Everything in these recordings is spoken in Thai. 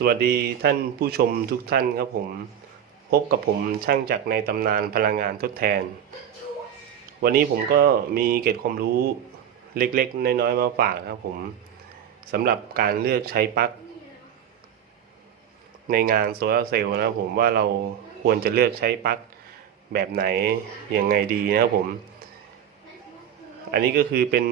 สวัสดีท่านผู้ชมทุกท่านครับผม พบกับผมช่างจากรในตำนานพลังงานทดแทน วันนี้ผมก็มีเกร็ดความรู้เล็กๆ น้อยๆ มาฝากครับผมสำหรับการเลือกใช้ปลั๊กในงานโซลาร์เซลล์นะครับผมว่าเราควรจะเลือกใช้ปลั๊กแบบไหนยังไงดีนะครับผม อันนี้ก็คือเป็น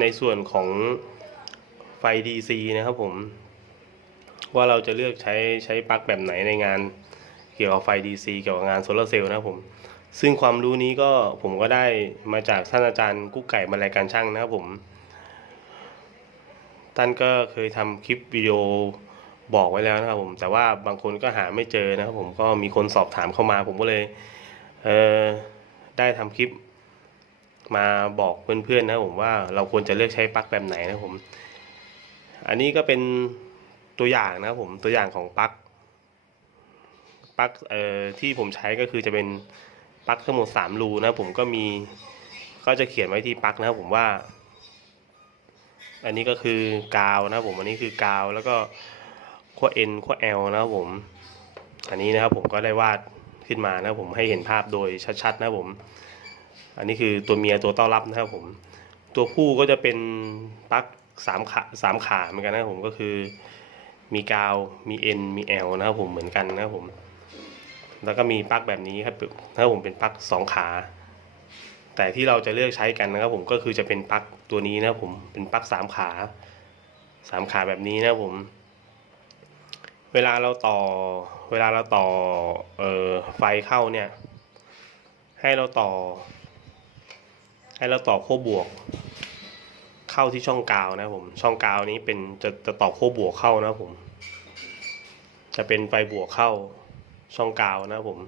ในส่วนของไฟ DC นะครับผม ว่าเราจะเลือกใช้ใช้ปลั๊กแบบไหนในงานเกี่ยวกับไฟ DC เกี่ยวกับงานโซลาร์เซลล์นะครับผมซึ่งความรู้นี้ก็ผมก็ได้มาจากท่านอาจารย์กุ๊กไก่มาลายการช่างนะครับผมท่านก็เคยทำคลิปวิดีโอบอกไว้แล้วนะครับผมแต่ว่าบางคนก็หาไม่เจอนะครับผมก็มีคนสอบถามเข้ามา ผมก็เลยเออได้ทำคลิปมาบอกเพื่อนๆนะครับผมว่าเราควรจะเลือกใช้ปลั๊กแบบไหนนะครับผม อันนี้ก็เป็น ตัวอย่างนะครับผมตัวอย่างของปลั๊กปลั๊กเอ่อที่ผมใช้ก็คือจะเป็นปลั๊กทั้งหมดสามรูนะผมก็มีก็จะเขียนไว้ที่ปลั๊กนะครับผมว่า อันนี้ก็คือกาวนะครับผมอันนี้คือกาวแล้วก็ขั้ว N ขั้ว L นะครับผมอันนี้นะครับผมก็ได้วาดขึ้นมานะครับผมให้เห็นภาพโดยชัดๆนะครับผม อันนี้คือตัวเมียตัวต้อนรับนะครับผม ตัวผู้ก็จะเป็นปลั๊กสามขาสามขาเหมือนกันนะครับผมก็คือ มีกาว มี N มี L นะครับผมเหมือนกันนะครับผม แล้วก็มีปลั๊กแบบนี้ครับนะครับผมเป็นปลั๊กสองขา แต่ที่เราจะเลือกใช้กันนะครับผมก็คือจะเป็นปลั๊กตัวนี้นะครับผมเป็นปลั๊กสามขาสามขาแบบนี้นะครับผม เวลาเราต่อเวลาเราต่อเอ่อไฟเข้าเนี่ย ให้เราต่อ ให้เราต่อขั้วบวก เข้าที่ช่องกาวนะผมช่องกาวนี้เป็นจะจะต่อขั้วบวกเข้านะผม จะเป็นไฟบวกเข้าช่องกาวนะผม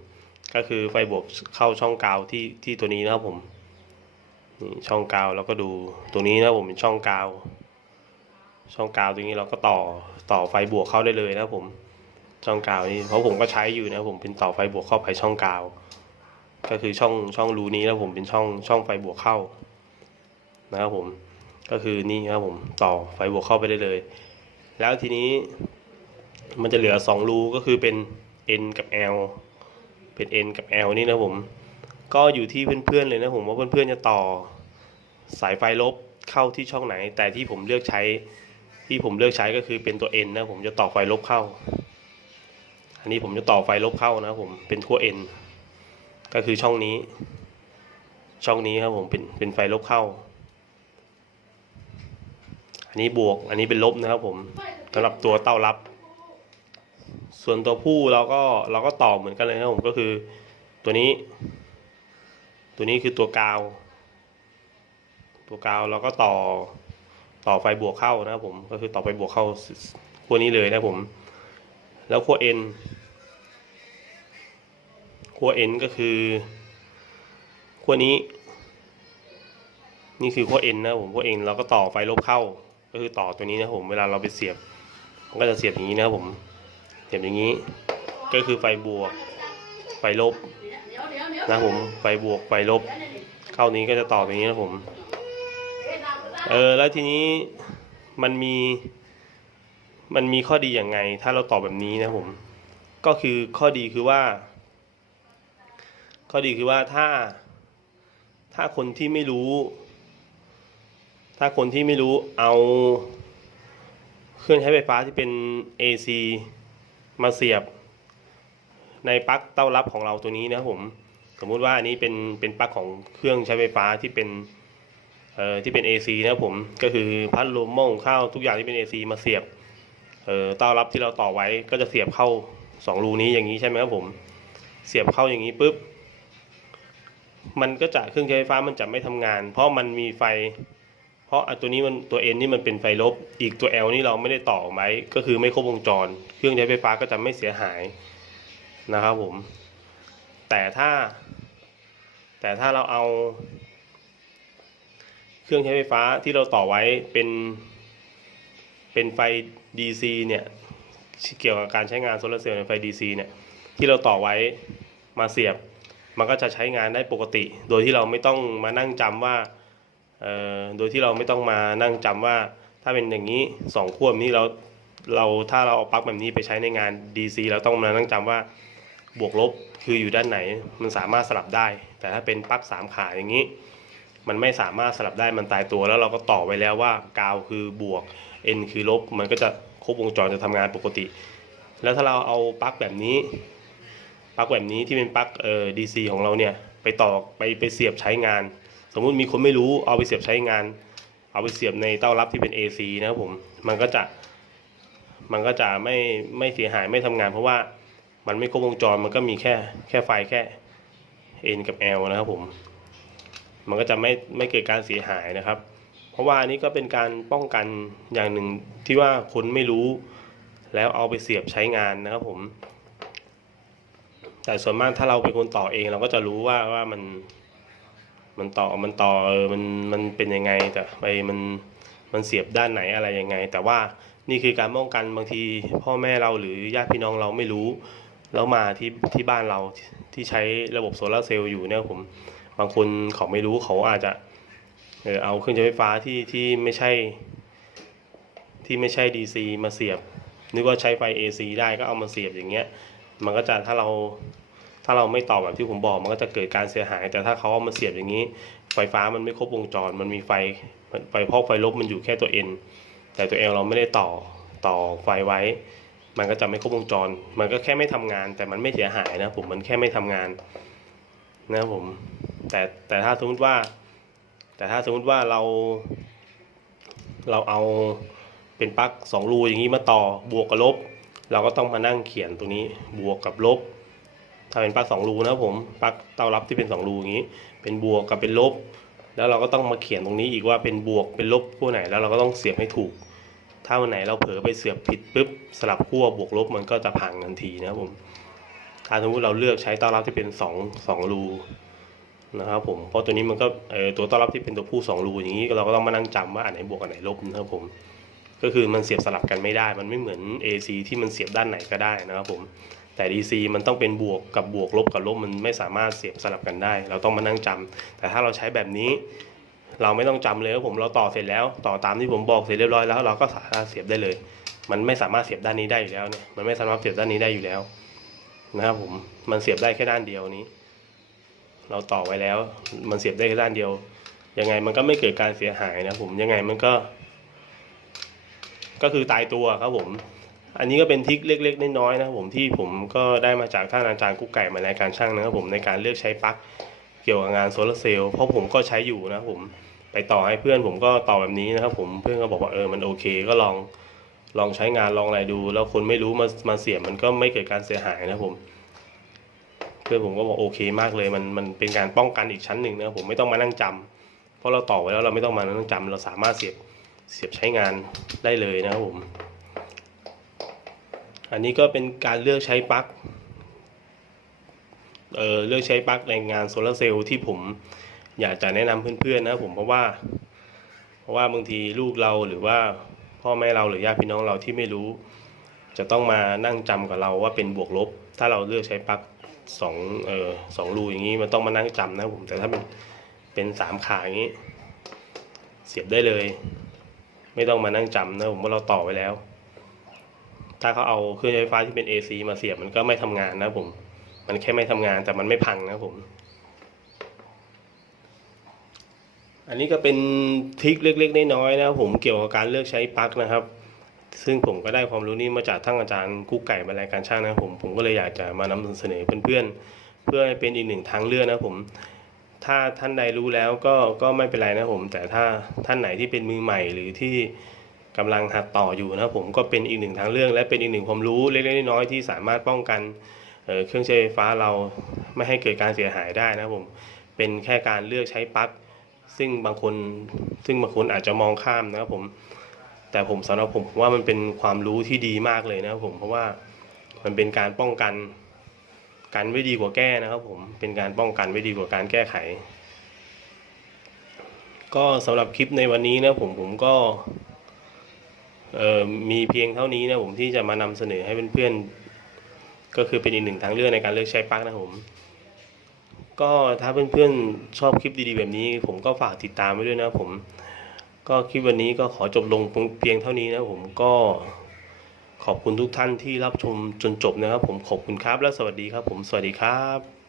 ก็คือไฟบวกเข้าช่องกาวที่ที่ตัวนี้นะครับผมนี่ช่องกาวแล้วก็ดูตัวนี้นะผมเป็นช่องกาว ช่องกาวตรงนี้เราก็ต่อต่อไฟบวกเข้าได้เลยนะผมช่องกาวนี้เพราะผมก็ใช้อยู่นะผมเป็นต่อไฟบวกเข้าไปช่องกาว ก็คือช่องช่องรูนี้แล้วผมเป็นช่องช่องไฟบวกเข้านะครับผม ก็คือนี่ครับผมต่อไฟบวกเข้าไปได้เลย แล้วทีนี้มันจะเหลือสองรูก็คือเป็น N กับ L เป็น N กับ L นี่นะผม ก็อยู่ที่เพื่อนๆเลยนะผมว่าเพื่อนๆจะต่อสายไฟลบเข้าที่ช่องไหน แต่ที่ผมเลือกใช้ที่ผมเลือกใช้ก็คือเป็นตัว N นะผมจะต่อไฟลบเข้า อันนี้ผมจะต่อไฟลบเข้านะผมเป็นขั้ว N ก็คือช่องนี้ ช่องนี้ครับผมเป็นเป็นไฟลบเข้า อันนี้บวก อันนี้เป็นลบนะครับผมสำหรับตัวเต้ารับ ส่วนตัวผู้เราก็เราก็ต่อเหมือนกันเลยนะครับผมก็คือตัวนี้ ตัวนี้คือตัวกาว ตัวกาวเราก็ต่อต่อไฟบวกเข้านะครับผมก็คือต่อไฟบวกเข้าขั้วนี้เลยนะผม แล้วขั้ว N ขั้ว N ก็คือขั้วนี้ นี่คือขั้ว N นะครับผมขั้ว N เราก็ต่อไฟลบเข้า ก็คือต่อตัวนี้นะผมเวลาเราไปเสียบมันก็จะเสียบอย่างนี้นะครับผมเสียบอย่างนี้ ก็คือไฟบวก ไฟลบนะผมไฟบวกไฟลบ เข้านี้ก็จะต่อตรงนี้นะผมเออแล้วทีนี้มันมี มันมีข้อดีอย่างไง ถ้าเราต่อแบบนี้นะผม ก็คือข้อดีคือว่า ข้อดีคือว่าถ้า ถ้าคนที่ไม่รู้ ถ้าคนที่ไม่รู้เอาเครื่องใช้ไฟฟ้าที่เป็น AC มาเสียบ ในปลั๊กเต้ารับของเราตัวนี้นะครับผม สมมุติว่าอันนี้เป็นเป็นปลั๊กของเครื่องใช้ไฟฟ้าที่เป็นเอ่อที่เป็น AC นะครับผม ก็คือพัดลมม้อหุงข้าวทุกอย่างที่เป็น AC มาเสียบเอ่อเต้ารับที่เราต่อไว้ก็จะเสียบเข้าสองรูนี้อย่างนี้ใช่ไหมครับผม เสียบเข้าอย่างนี้ปุ๊บ มันก็จะเครื่องใช้ไฟฟ้ามันจะไม่ทำงาน เพราะมันมีไฟ ราะตัวนี้มันตัว N นี่มันเป็นไฟลบ อีกตัว L นี่เราไม่ได้ต่อไว้ก็คือไม่ครบวงจร เครื่องใช้ไฟฟ้าก็จะไม่เสียหายนะครับผม แต่ถ้า แต่ถ้าเราเอา เครื่องใช้ไฟฟ้าที่เราต่อไว้เป็น เป็นไฟ DC เนี่ยเกี่ยวกับการใช้งานโซลาร์เซลล์ในไฟ DC เนี่ยที่เราต่อไว้มาเสียบ มันก็จะใช้งานได้ปกติ โดยที่เราไม่ต้องมานั่งจำว่า โดยที่เราไม่ต้องมานั่งจำว่าถ้าเป็นอย่างนี้สองขั้วนี้เราเราถ้าเราเอาปลั๊กแบบนี้ไปใช้ในงาน DC เราต้องมานั่งจำว่าบวกลบคืออยู่ด้านไหน มันสามารถสลับได้ แต่ถ้าเป็นปลั๊กสามขาอย่างนี้ มันไม่สามารถสลับได้มันตายตัวแล้วเราก็ต่อไว้แล้วว่ากาวคือบวก N คือลบ มันก็จะครบวงจรจะทำงานปกติ แล้วถ้าเราเอาปลั๊กแบบนี้ปลั๊กแบบนี้ที่เป็นปลั๊กเอ่อ DC ของเราเนี่ยไปต่อไปไปเสียบใช้งาน สมมุติมีคนไม่รู้เอาไปเสียบใช้งาน เอาไปเสียบในเต้ารับที่เป็น AC นะครับผมมันก็จะมันก็จะไม่ไม่เสียหายไม่ทำงาน เพราะว่ามันไม่ครบวงจรมันก็มีแค่แค่ไฟแค่ N กับ L นะครับผมมันก็จะไม่ไม่เกิดการเสียหายนะครับ เพราะว่าอันนี้ก็เป็นการป้องกันอย่างหนึ่งที่ว่าคนไม่รู้ แล้วเอาไปเสียบใช้งานนะครับผมแต่ส่วนมากถ้าเราเป็นคนต่อเองเราก็จะรู้ว่าว่ามัน มันต่อมันต่อเออมันมันเป็นยังไงแต่ไปมันมันเสียบด้านไหนอะไรยังไง แต่ว่านี่คือการป้องกันบางทีพ่อแม่เราหรือญาติพี่น้องเราไม่รู้ แล้วมาที่ที่บ้านเราที่ใช้ระบบโซลาร์เซลล์อยู่เนี่ยผมบางคนเขาไม่รู้เขาอาจจะเออเอาเครื่องใช้ไฟฟ้าที่ที่ไม่ใช่ ที่ไม่ใช่ DC มาเสียบนึกว่าใช้ไฟ AC ได้ก็เอามาเสียบอย่างเงี้ย มันก็จะถ้าเรา ถ้าเราไม่ต่อแบบที่ผมบอกมันก็จะเกิดการเสียหาย แต่ถ้าเขาเอามาเสียบอย่างนี้ ไฟฟ้ามันไม่ครบวงจร มันมีไฟไฟพอกไฟลบมันอยู่แค่ตัว N แต่ตัว L เราไม่ได้ต่อต่อไฟไว้ มันก็จะไม่ครบวงจร มันก็แค่ไม่ทำงาน แต่มันไม่เสียหายนะผมมันแค่ไม่ทำงานนะผมแต่แต่ถ้าสมมติว่า แต่ถ้าสมมติว่าเรา เราเอาเป็นปลั๊กสองรูอย่างนี้มาต่อบวกกับลบ เราก็ต้องมานั่งเขียนตรงนี้บวกกับลบ ถ้าเป็นปลั๊กสองรูนะผมปลั๊กเต้ารับที่เป็นสองรูอย่างนี้ เป็นบวกกับเป็นลบ แล้วเราก็ต้องมาเขียนตรงนี้อีกว่าเป็นบวกเป็นลบขั้วไหนแล้วเราก็ต้องเสียบให้ถูก ถ้าวันไหนเราเผลอไปเสียบผิดปุ๊บสลับขั้วบวกลบมันก็จะพังทันทีนะครับผมถ้าสมมติเราเลือกใช้เต้ารับที่เป็นสองสองรูนะครับผมเพราะตัวนี้มันก็เออตัวเต้ารับที่เป็นตัวผู้สองรูอย่างนี้เราก็ต้องมานั่งจำว่าอันไหนบวกอันไหนลบนะครับผมก็คือมันเสียบสลับกันไม่ได้ มันไม่เหมือน AC ที่มันเสียบด้านไหนก็ได้นะครับผม แต่ DC มันต้องเป็นบวกกับบวกลบกับลบมันไม่สามารถเสียบสลับกันได้ เราต้องมานั่งจำแต่ถ้าเราใช้แบบนี้ เราไม่ต้องจำเลยว่าผมเราต่อเสร็จแล้ว ต่อตามที่ผมบอกเสร็จเรียบร้อยแล้ว เราก็สามารถเสียบได้เลย มันไม่สามารถเสียบด้านนี้ได้อยู่แล้วเนี่ยมันไม่สามารถเสียบด้านนี้ได้อยู่แล้วนะครับผมมันเสียบได้แค่ด้านเดียวนี้ เราต่อไว้แล้ว มันเสียบได้แค่ด้านเดียว ยังไงมันก็ไม่เกิดการเสียหายนะผมยังไงมันก็ ก็คือตายตัวครับผม อันนี้ก็เป็นทิคเล็ก ๆ น้อยๆนะครับผมที่ผมก็ได้มาจากท่านอาจารย์กุ๊กไก่มารายการช่างนะครับผมในการเลือกใช้ปลั๊กเกี่ยวกับงานโซลาร์เซลล์เพราะผมก็ใช้อยู่นะครับผมไปต่อให้เพื่อนผมก็ต่อแบบนี้นะครับผมเพื่อนก็บอกว่าเออมันโอเคก็ลองลองใช้งานลองอะไรดู แล้วคนไม่รู้มามาเสียมันก็ไม่เกิดการเสียหายนะผม เพื่อนผมก็บอกโอเคมากเลยมันมันเป็นการป้องกันอีกชั้นหนึ่งนะผมไม่ต้องมานั่งจำเพราะเราต่อไว้แล้วเราไม่ต้องมานั่งจำเราสามารถเสียบเสียบใช้งานได้เลยนะครับผม อันนี้ก็เป็นการเลือกใช้ปลั๊กเออเลือกใช้ปลั๊กในงานโซลาร์เซลล์ที่ผมอยากจะแนะนำเพื่อนๆนะผมเพราะว่า เพราะว่าบางทีลูกเราหรือว่าพ่อแม่เราหรือญาติพี่น้องเราที่ไม่รู้ จะต้องมานั่งจำกับเราว่าเป็นบวกลบ ถ้าเราเลือกใช้ปลั๊กสองเออสองรูอย่างนี้มันต้องมานั่งจำนะผมแต่ถ้าเป็นเป็นสามขาอย่างนี้ เสียบได้เลย ไม่ต้องมานั่งจำนะผมว่าเราต่อไว้แล้ว ถ้าเขาเอาเครื่องใช้ไฟฟ้าที่เป็น AC มาเสียบมันก็ไม่ทำงานนะผม มันแค่ไม่ทำงานแต่มันไม่พังนะผม อันนี้ก็เป็นทริคเล็กๆน้อยๆนะผมเกี่ยวกับการเลือกใช้ปลั๊กนะครับ ซึ่งผมก็ได้ความรู้นี้มาจากท่านอาจารย์กุ๊กไก่มารายการช่างนะผมผมก็เลยอยากจะมานำเสนอเพื่อนๆเพื่อให้เป็นอีกหนึ่งทางเลือกนะผมถ้าท่านใดรู้แล้วก็ก็ไม่เป็นไรนะผม แต่ถ้าท่านไหนที่เป็นมือใหม่หรือที่ กำลังหัดต่ออยู่นะครับผมก็เป็นอีกหนึ่งทางเลือกและเป็นอีกหนึ่งความรู้เล็กๆน้อยๆที่สามารถป้องกันเเครื่องใช้ไฟฟ้าเราไม่ให้เกิดการเสียหายได้นะครับผมเป็นแค่การเลือกใช้ปลั๊กซึ่งบางคนซึ่งบางคนอาจจะมองข้ามนะครับผมแต่ผมสำหรับผมว่ามันเป็นความรู้ที่ดีมากเลยนะครับผมเพราะว่ามันเป็นการป้องกันกันไว้ดีกว่าแก้นะครับผมเป็นการป้องกันไว้ดีกว่าการแก้ไข ก็สำหรับคลิปในวันนี้นะผมผมก็ มีเพียงเท่านี้นะผมที่จะมานำเสนอให้เพื่อนๆก็คือเป็นอีกหนึ่งทางเลือกในการเลือกใช้ปลั๊กนะผม ก็ถ้าเพื่อนๆชอบคลิปดีๆแบบนี้ ผมก็ฝากติดตามไว้ด้วยนะผม ก็คลิปวันนี้ก็ขอจบลงเพียงเท่านี้นะผมก็ขอบคุณทุกท่านที่รับชมจนจบนะครับผมขอบคุณครับและสวัสดีครับผมสวัสดีครับ